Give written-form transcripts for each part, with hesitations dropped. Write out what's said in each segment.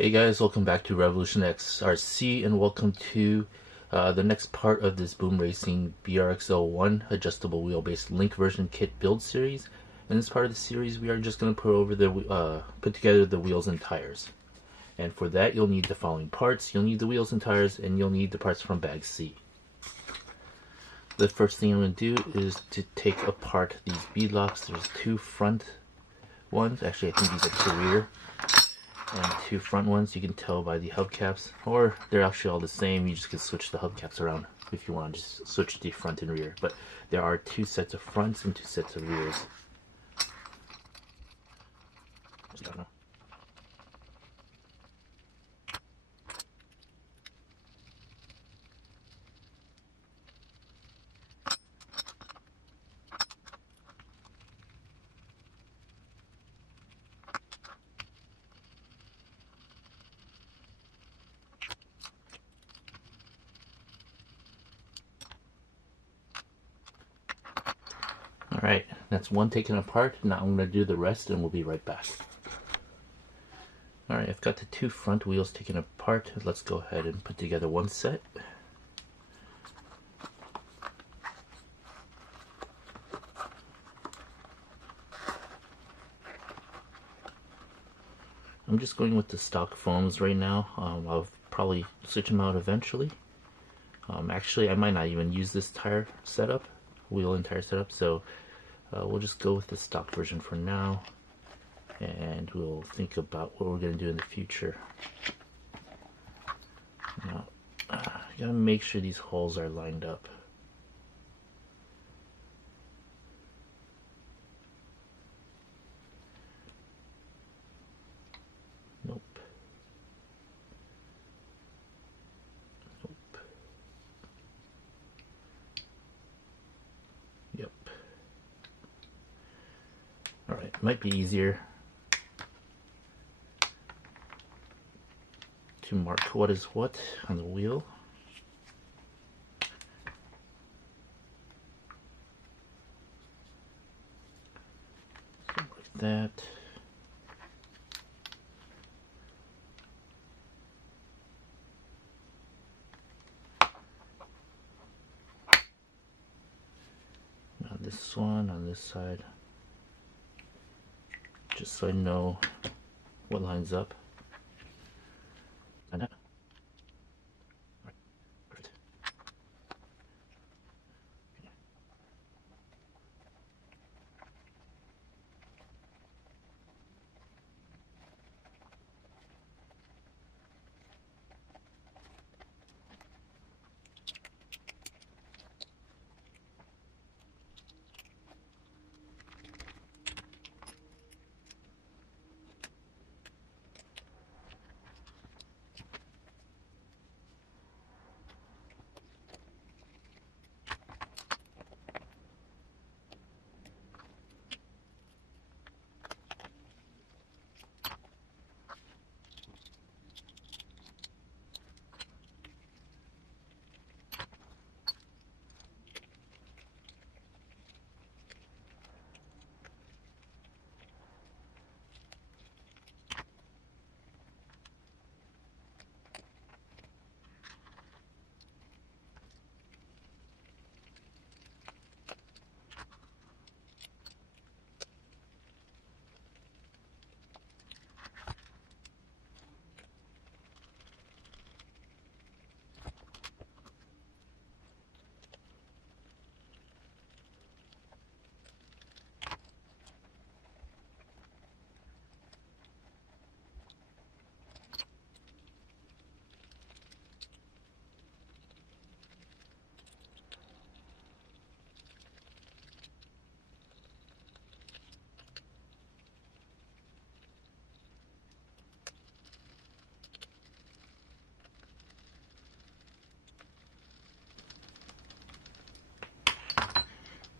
Hey guys, welcome back to Revolution X RC and welcome to the next part of this Boom Racing BRX01 adjustable wheelbase link version kit build series. In this part of the series we are just going to put together the wheels and tires. And for that you'll need the following parts. You'll need the wheels and tires, and you'll need the parts from bag C. The first thing I'm going to do is to take apart these bead locks. There's two front ones, actually I think these are two rear, and two front ones. You can tell by the hubcaps, or they're actually all the same. You just can switch the hubcaps around if you want to just switch the front and rear. But there are two sets of fronts and two sets of rears. Alright, that's one taken apart. Now I'm going to do the rest and we'll be right back. Alright, I've got the two front wheels taken apart. Let's go ahead and put together one set. I'm just going with the stock foams right now. I'll probably switch them out eventually. Actually, I might not even use this tire setup, wheel and tire setup, so we'll just go with the stock version for now, and we'll think about what we're going to do in the future. Now, you gotta make sure these holes are lined up. Nope. Nope. Yep. Alright, might be easier to mark what is what on the wheel. So like that. Now this one on this side, just so I know what lines up. And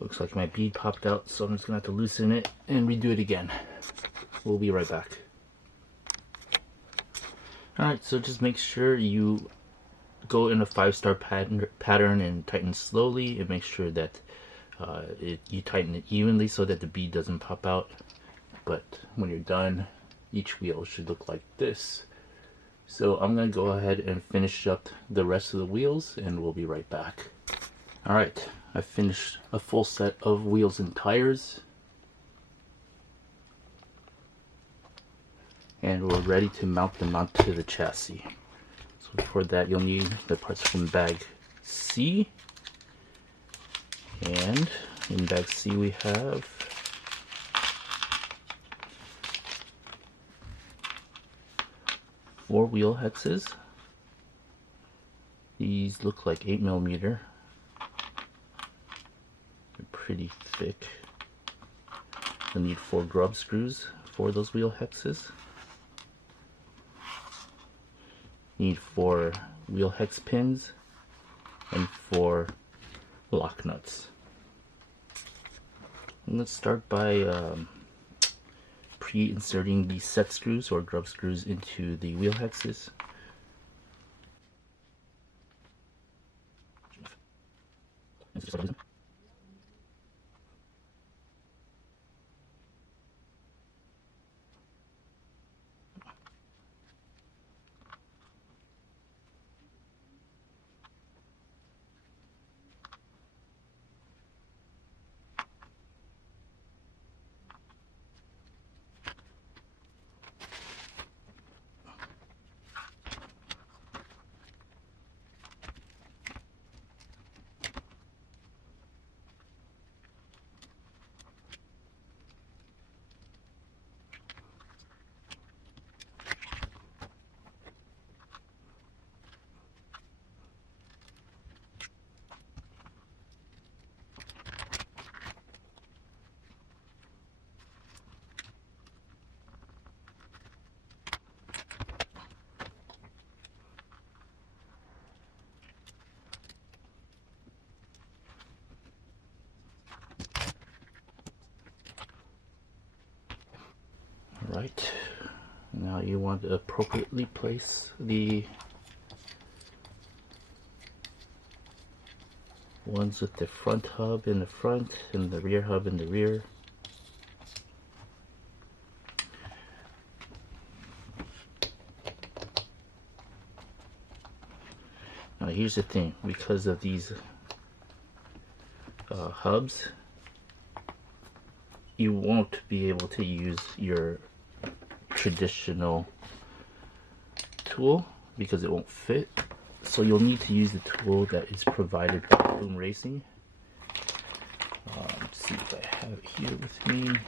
looks like my bead popped out, so I'm just going to have to loosen it and redo it again. We'll be right back. Alright, so just make sure you go in a 5-star pattern and tighten slowly, and make sure that you tighten it evenly so that the bead doesn't pop out. But when you're done, each wheel should look like this. So I'm gonna go ahead and finish up the rest of the wheels and we'll be right back. Alright, I finished a full set of wheels and tires. And we're ready to mount them onto the chassis. So for that you'll need the parts from bag C. And in bag C we have four wheel hexes. These look like 8mm. They're pretty thick. You'll need 4 grub screws for those wheel hexes. You need 4 wheel hex pins and 4 lock nuts. And let's start by pre-inserting the set screws or grub screws into the wheel hexes. Alright, now you want to appropriately place the ones with the front hub in the front and the rear hub in the rear. Now here's the thing, because of these hubs, you won't be able to use your traditional tool because it won't fit. So you'll need to use the tool that is provided by Boom Racing. Let's see if I have it here with me.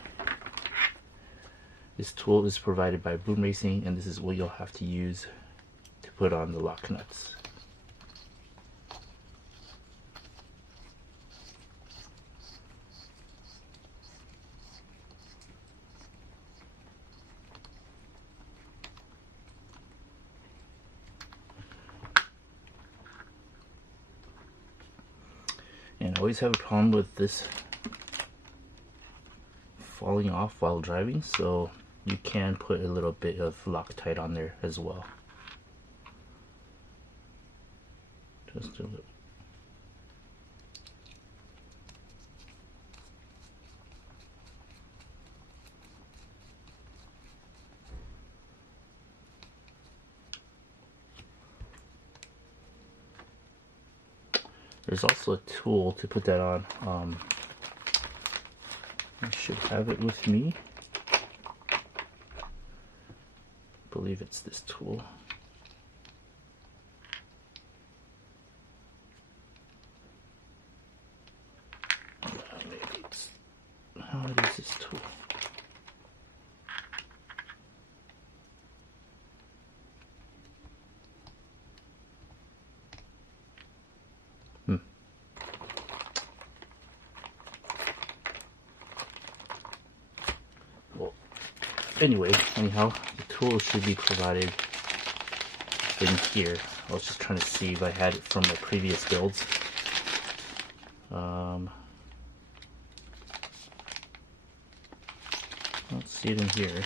This tool is provided by Boom Racing, and this is what you'll have to use to put on the lock nuts. And I always have a problem with this falling off while driving, so you can put a little bit of Loctite on there as well. Just a little. There's also a tool to put that on. I should have it with me. I believe it's this tool. Maybe it's, how it is this tool? Anyway, anyhow, the tool should be provided in here. I was just trying to see if I had it from my previous builds. I don't see it in here.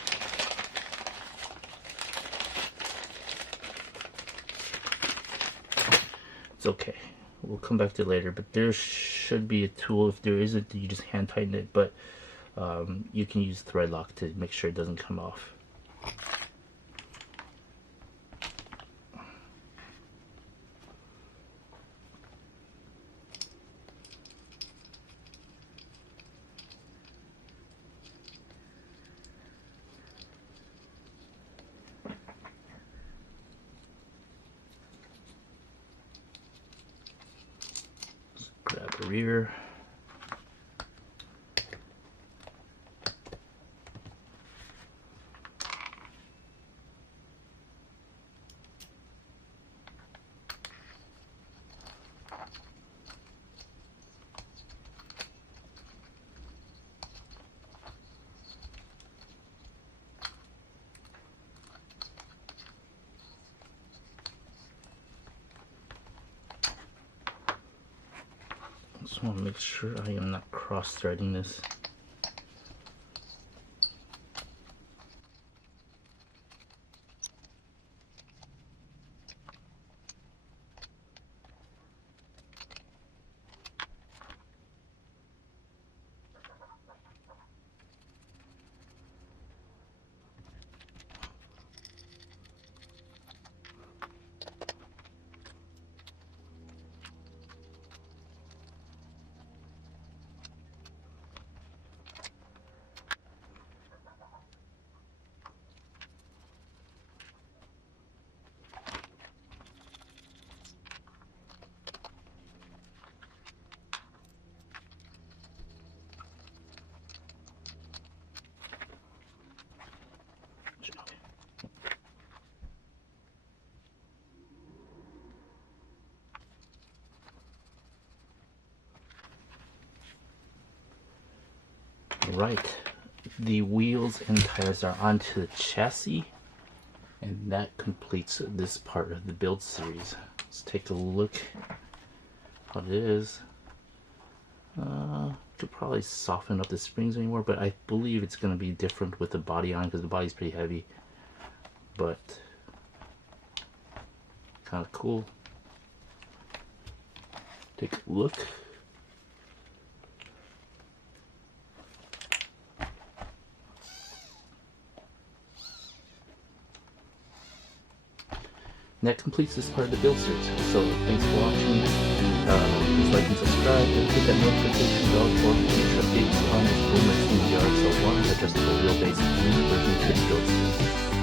It's okay. We'll come back to it later, but there should be a tool. If there isn't, you just hand tighten it, but you can use thread lock to make sure it doesn't come off. the rear. Just want to make sure I am not cross-threading this. Right, the wheels and tires are onto the chassis, and that completes this part of the build series. Let's take a look how it is. Could probably soften up the springs anymore, but I believe it's going to be different with the body on because the body's pretty heavy, but kind of cool. Take a look. And that completes this part of the build series. So thanks for watching. Please like and subscribe and hit that notification bell for future updates on this Boom Racing BRX01 adjustable wheelbase version kit build series.